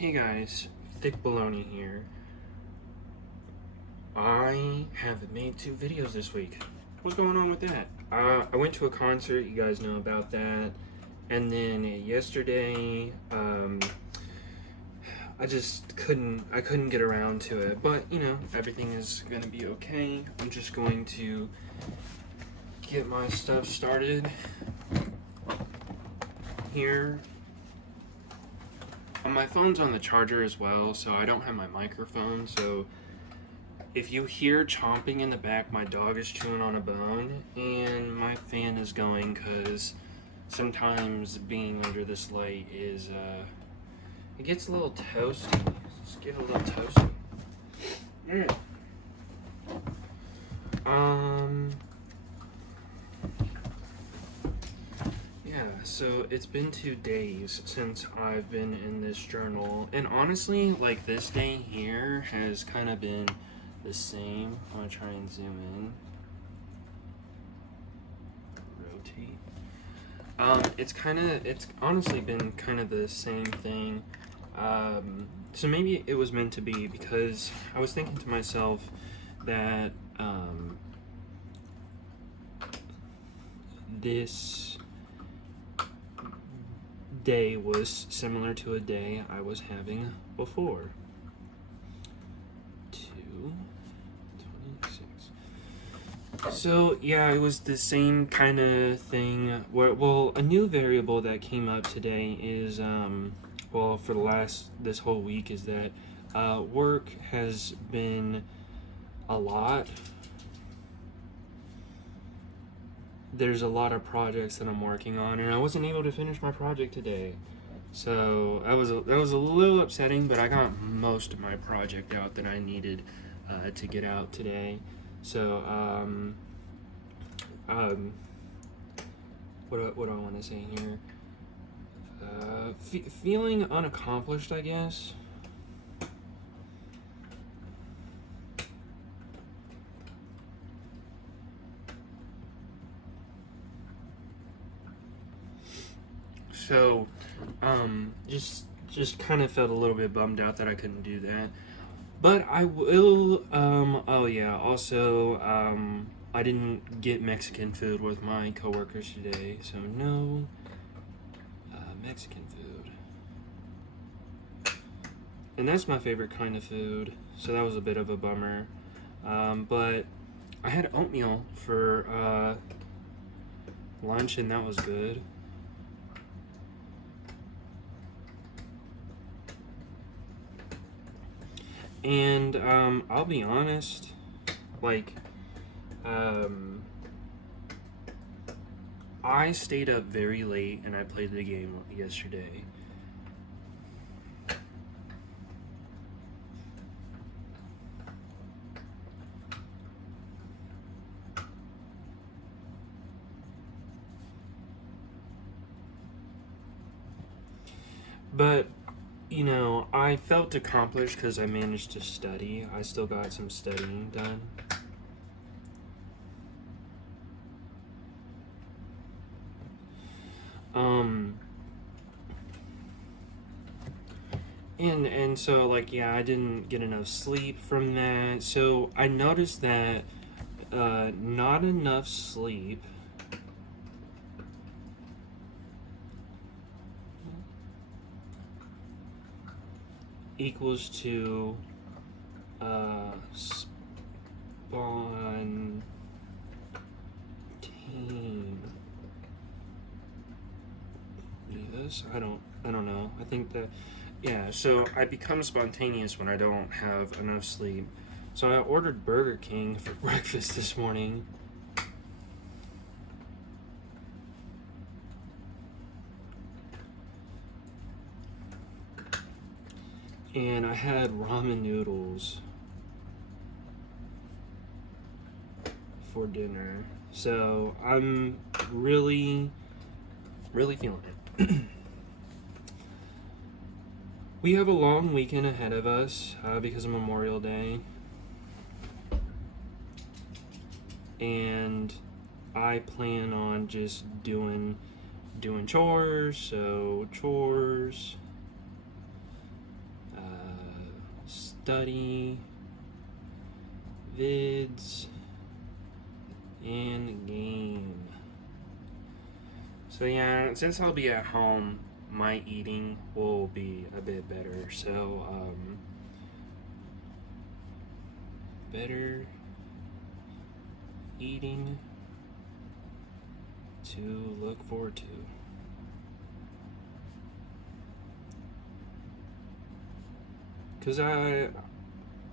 Hey guys, Thick Baloney here. I haven't made 2 videos this week. What's going on with that? I went to a concert, you guys know about that. And then yesterday, I couldn't get around to it. But, everything is gonna be okay. I'm just going to get my stuff started here. My phone's on the charger as well, so I don't have my microphone, so if you hear chomping in the back, my dog is chewing on a bone, and my fan is going because sometimes being under this light it gets a little toasty. Let's get a little toasty. Mm. Yeah, so it's been 2 days since I've been in this journal, and honestly, like, this day here has kind of been the same. I'm gonna try and zoom in. Rotate. It's honestly been kind of the same thing. So maybe it was meant to be, because I was thinking to myself that this day was similar to a day I was having before. 2:26. So yeah, it was the same kind of thing. Well, a new variable that came up today is for this whole week is that work has been a lot. There's a lot of projects that I'm working on, and I wasn't able to finish my project today. So that was a little upsetting, but I got most of my project out that I needed to get out today. So what do I want to say here? Feeling unaccomplished, I guess. So, just kind of felt a little bit bummed out that I couldn't do that. But I will, oh yeah, also, I didn't get Mexican food with my coworkers today, so no Mexican food. And that's my favorite kind of food, so that was a bit of a bummer. But I had oatmeal for lunch, and that was good. And I'll be honest, like, I stayed up very late and I played the game yesterday. But I felt accomplished because I managed to study. I still got some studying done. And so, like, yeah, I didn't get enough sleep from that. So I noticed that not enough sleep equals to spontaneous. I don't know. I think that, yeah, so I become spontaneous when I don't have enough sleep. So I ordered Burger King for breakfast this morning. And I had ramen noodles for dinner. So I'm really, really feeling it. We have a long weekend ahead of us because of Memorial Day. And I plan on just doing chores. So chores, study, vids, and game. So yeah, since I'll be at home, my eating will be a bit better. So better eating to look forward to. Because I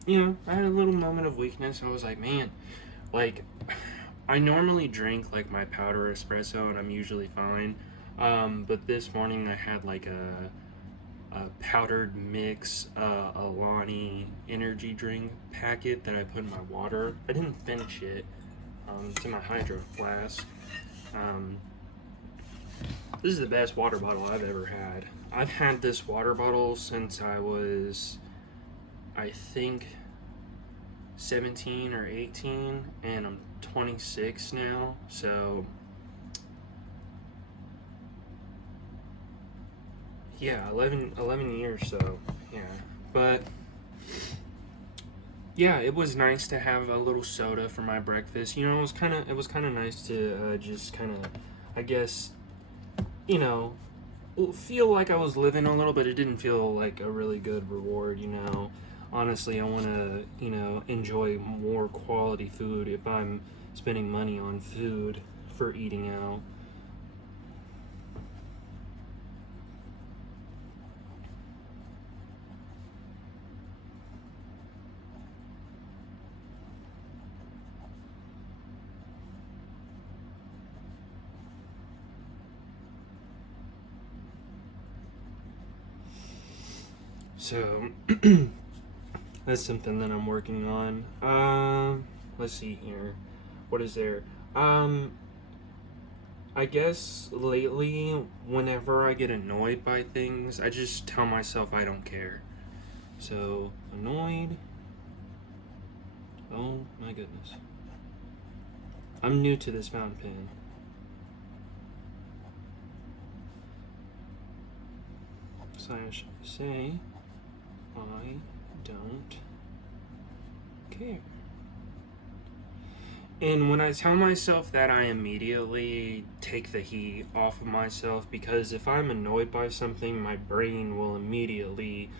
had a little moment of weakness. I was like, man, like, I normally drink like my powder espresso and I'm usually fine. But this morning I had like a powdered mix Alani energy drink packet that I put in my water. I didn't finish it. It's in my hydro flask. This is the best water bottle I've ever had. I've had this water bottle since I was, I think, 17 or 18, and I'm 26 now, so yeah, 11 years, so yeah. But yeah, it was nice to have a little soda for my breakfast. You know, it was kind of nice to just kind of, I guess, you know, feel like I was living a little, but it didn't feel like a really good reward, you know. Honestly, I want to, you know, enjoy more quality food if I'm spending money on food for eating out. So that's something that I'm working on. Let's see here. What is there? I guess lately, whenever I get annoyed by things, I just tell myself I don't care. So, annoyed. Oh my goodness. I'm new to this fountain pen. Slash say I don't care. And when I tell myself that, I immediately take the heat off of myself, because if I'm annoyed by something, my brain will immediately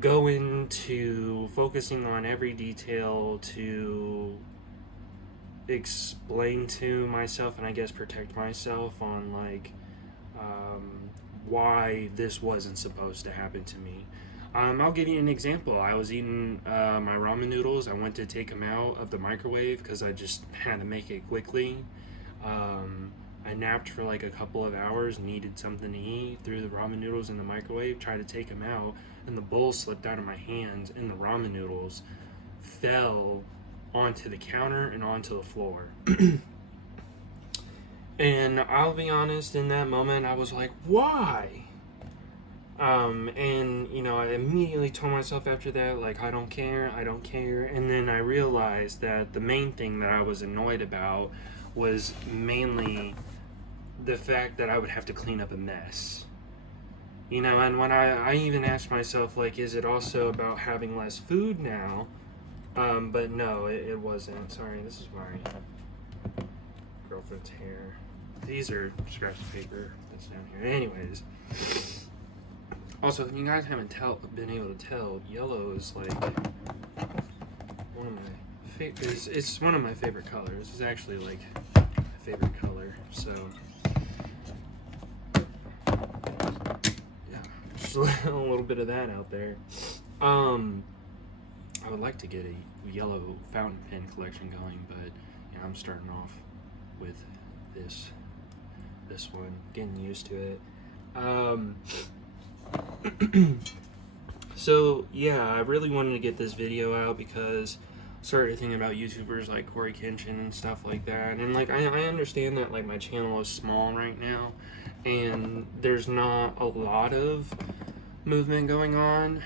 go into focusing on every detail to explain to myself and I guess protect myself on like why this wasn't supposed to happen to me. I'll give you an example. I was eating my ramen noodles. I went to take them out of the microwave because I just had to make it quickly. I napped for like a couple of hours, needed something to eat, threw the ramen noodles in the microwave, tried to take them out, and the bowl slipped out of my hands and the ramen noodles fell onto the counter and onto the floor. And I'll be honest, in that moment, I was like, why? And, you know, I immediately told myself after that, like, I don't care. And then I realized that the main thing that I was annoyed about was mainly the fact that I would have to clean up a mess. You know, and when I even asked myself, like, is it also about having less food now? But no, it wasn't. Sorry, this is my girlfriend's hair. These are scraps of paper that's down here. Anyways. Also, if you guys haven't been able to tell, yellow is like one of my it's one of my favorite colors. It's actually like my favorite color. So yeah, just a little bit of that out there. I would like to get a yellow fountain pen collection going, but yeah, I'm starting off with this one, getting used to it. So yeah, I really wanted to get this video out because I started thinking about YouTubers like Corey Kenshin and stuff like that, and like I understand that like my channel is small right now and there's not a lot of movement going on.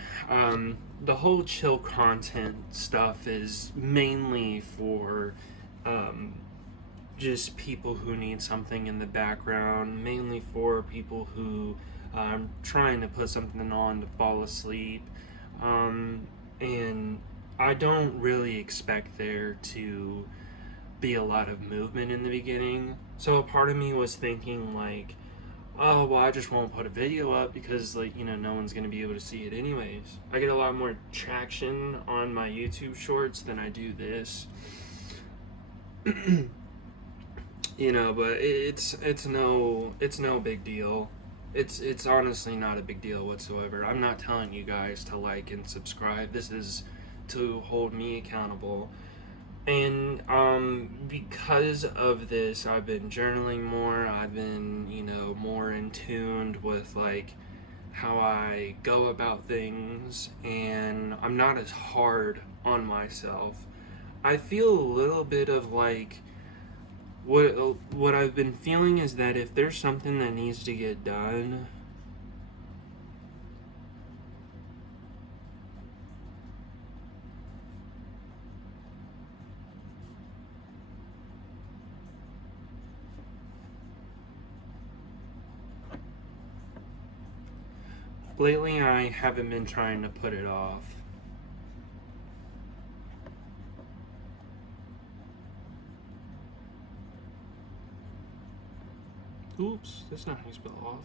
The whole chill content stuff is mainly for just people who need something in the background, mainly for people who trying to put something on to fall asleep. and I don't really expect there to be a lot of movement in the beginning. So a part of me was thinking like, oh well, I just won't put a video up because like no one's gonna be able to see it anyways. I get a lot more traction on my YouTube shorts than I do this. But it's no big deal. It's honestly not a big deal whatsoever. I'm not telling you guys to like and subscribe. This is to hold me accountable. And because of this, I've been journaling more. I've been, more in tune with like how I go about things, and I'm not as hard on myself. I feel a little bit of like what I've been feeling is that if there's something that needs to get done, lately I haven't been trying to put it off. Oops, that's not how you spell off.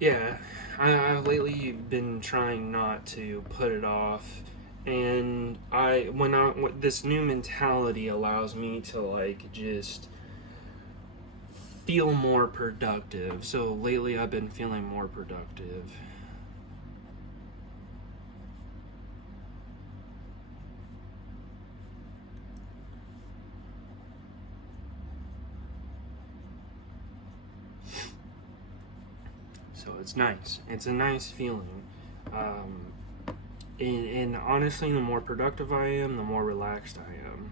Yeah, I've lately been trying not to put it off, and this new mentality allows me to like just feel more productive. So lately I've been feeling more productive. So it's nice. It's a nice feeling. Um, and honestly, the more productive I am, the more relaxed I am.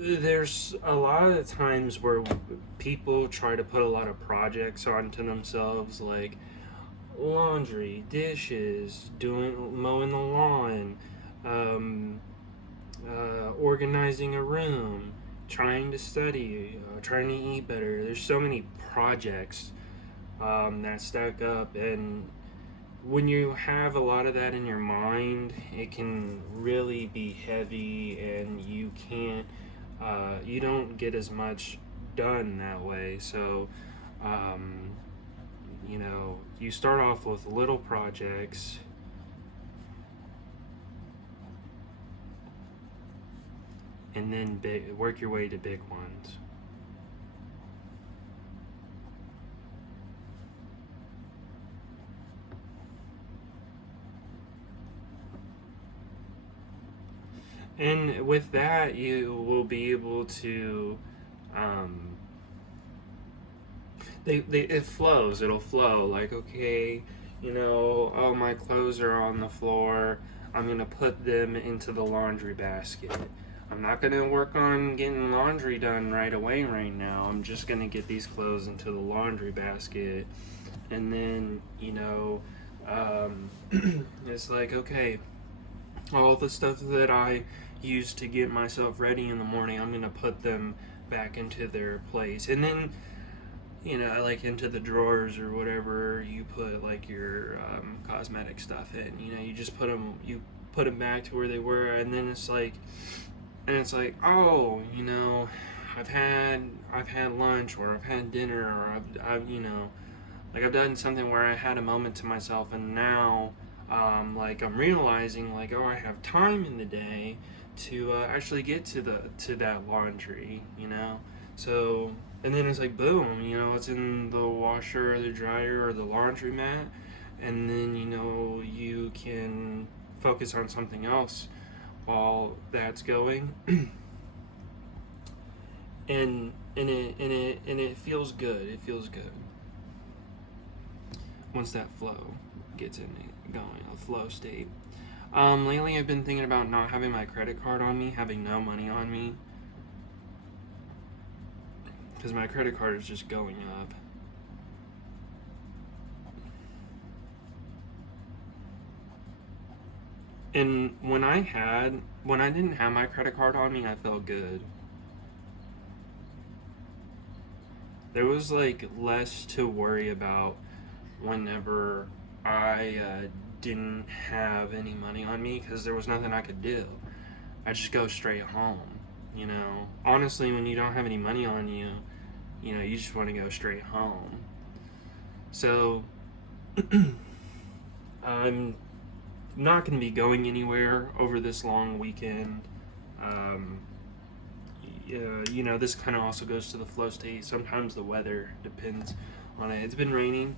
There's a lot of times where people try to put a lot of projects onto themselves, like laundry, dishes, mowing the lawn, um, organizing a room, trying to study, trying to eat better. There's so many projects that stack up, and when you have a lot of that in your mind, it can really be heavy, and you don't get as much done that way. So, um, you start off with little projects, and then work your way to big ones. And with that, you will be able to, um, it flows. It'll flow. Like, okay, oh, my clothes are on the floor. I'm gonna put them into the laundry basket. I'm not gonna work on getting laundry done right away right now. I'm just gonna get these clothes into the laundry basket, and then it's like, okay, all the stuff that I use to get myself ready in the morning, I'm gonna put them back into their place, and then like into the drawers or whatever you put like your cosmetic stuff in. You just put them back to where they were, and then it's like, oh, I've had lunch, or I've had dinner, or I've done something where I had a moment to myself, and now like I'm realizing like, oh, I have time in the day to actually get to that laundry. So, and then it's like boom, it's in the washer or the dryer or the laundromat, and then you can focus on something else while that's going. And it feels good. It feels good once that flow gets in it going, a flow state. Lately I've been thinking about not having my credit card on me, having no money on me, because my credit card is just going up. And when I didn't have my credit card on me, I felt good. there was like less to worry about whenever I didn't have any money on me, because there was nothing I could do. I just go straight home. You know, honestly, when you don't have any money on you, you know, you just want to go straight home. So I'm not going to be going anywhere over this long weekend. Um, you know, this kind of also goes to the flow state. Sometimes the weather depends on it. It's been raining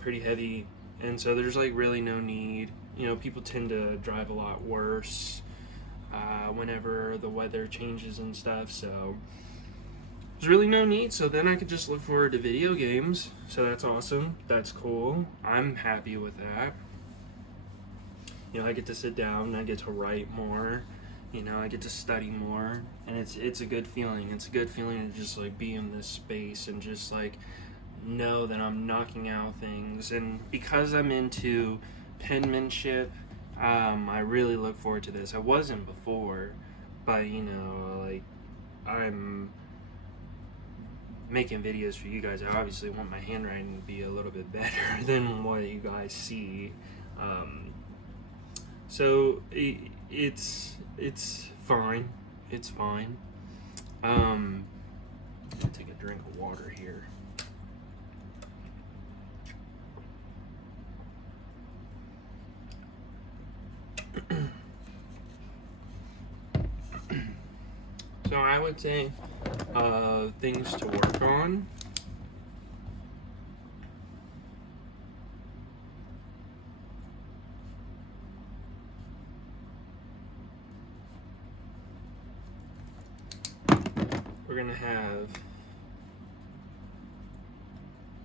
pretty heavy, and so there's like really no need. You know, people tend to drive a lot worse whenever the weather changes and stuff, so there's really no need. So then I could just look forward to video games, so that's awesome. That's cool. I'm happy with that. You know, I get to sit down, I get to write more, you know, I get to study more, and it's a good feeling. It's a good feeling to just like be in this space and just like know that I'm knocking out things. And because I'm into penmanship, I really look forward to this. I wasn't before, but you know, like, I'm making videos for you guys. I obviously want my handwriting to be a little bit better than what you guys see. So it's fine. It's fine. Take a drink of water here. So I would say things to work on. We're gonna have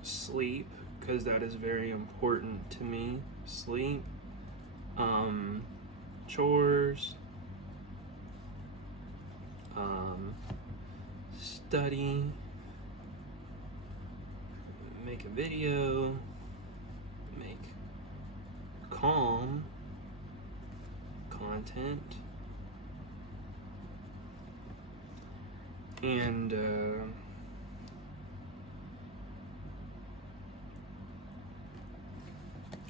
sleep, because that is very important to me. Sleep, chores, study, make a video, make calm content, and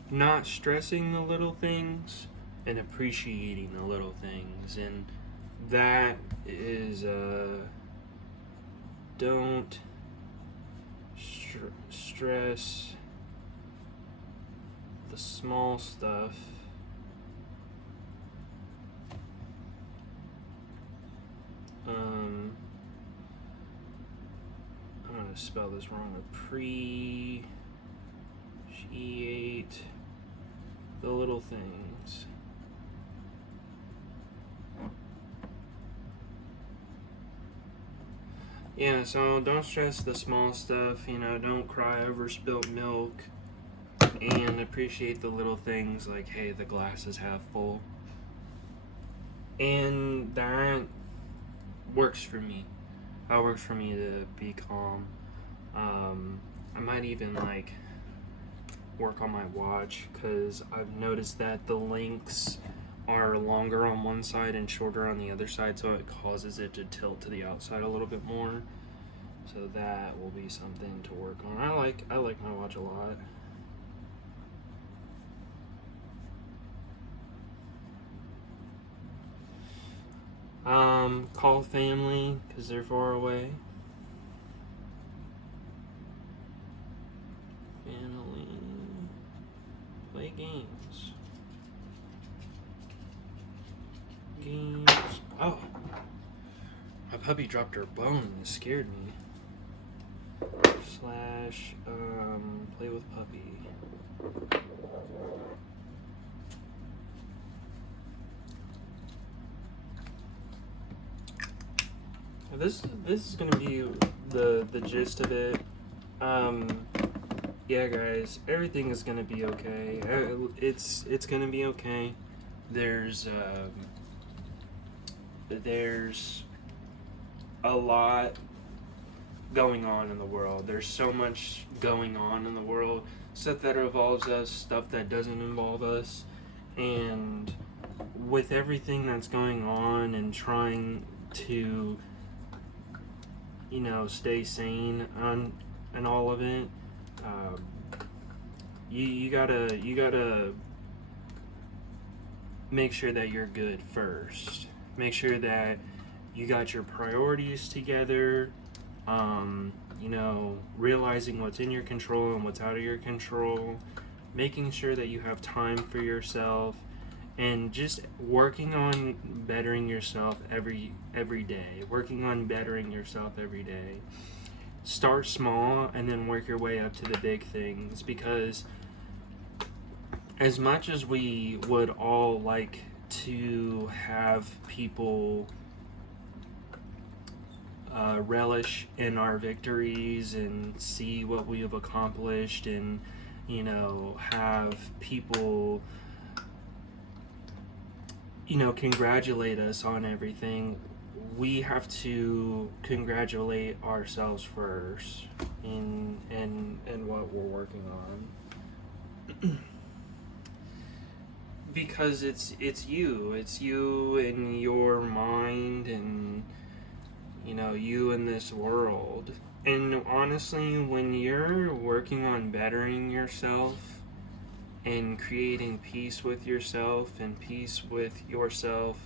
not stressing the little things and appreciating the little things. And that is don't stress the small stuff. I'm gonna spell this wrong. Appreciate the little things. Yeah, so don't stress the small stuff, you know, don't cry over spilt milk, and appreciate the little things, like, hey, the glass is half full. And that works for me. That works for me to be calm. I might even, like, work on my watch, because I've noticed that the links are longer on one side and shorter on the other side, so it causes it to tilt to the outside a little bit more. So that will be something to work on. I like my watch a lot. Call family, because they're far away. Family. Play games. Oh, my puppy dropped her bone and it scared me. Slash play with puppy. This is gonna be the gist of it. Yeah, guys, everything is gonna be okay. It's gonna be okay. There's a lot going on in the world. There's so much going on in the world. Stuff that involves us, stuff that doesn't involve us. And with everything that's going on and trying to stay sane on and all of it. Um, you gotta make sure that you're good first. Make sure that you got your priorities together. Realizing what's in your control and what's out of your control. Making sure that you have time for yourself, and just working on bettering yourself every day. Working on bettering yourself every day. Start small and then work your way up to the big things, because as much as we would all like to have people relish in our victories and see what we have accomplished, and have people congratulate us on everything, we have to congratulate ourselves first in what we're working on. Because it's you and your mind, and you in this world. And honestly, when you're working on bettering yourself and creating peace with yourself and peace with yourself,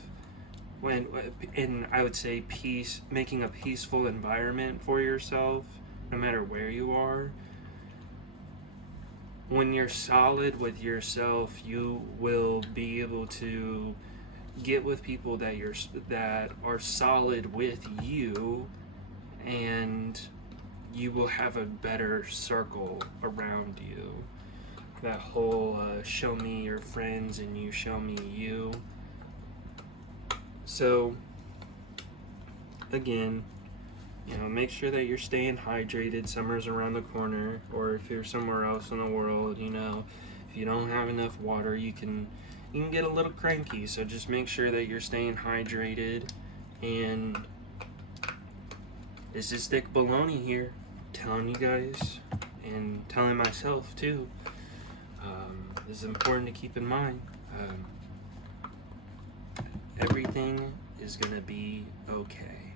and I would say peace, making a peaceful environment for yourself, no matter where you are, when you're solid with yourself, you will be able to get with people that are solid with you, and you will have a better circle around you. That whole show me your friends and you show me you. So again, make sure that you're staying hydrated. Summer's around the corner, or if you're somewhere else in the world, if you don't have enough water, you can get a little cranky. So just make sure that you're staying hydrated. And this is Thick Baloney here, telling you guys and telling myself too. This is important to keep in mind. Everything is gonna be okay.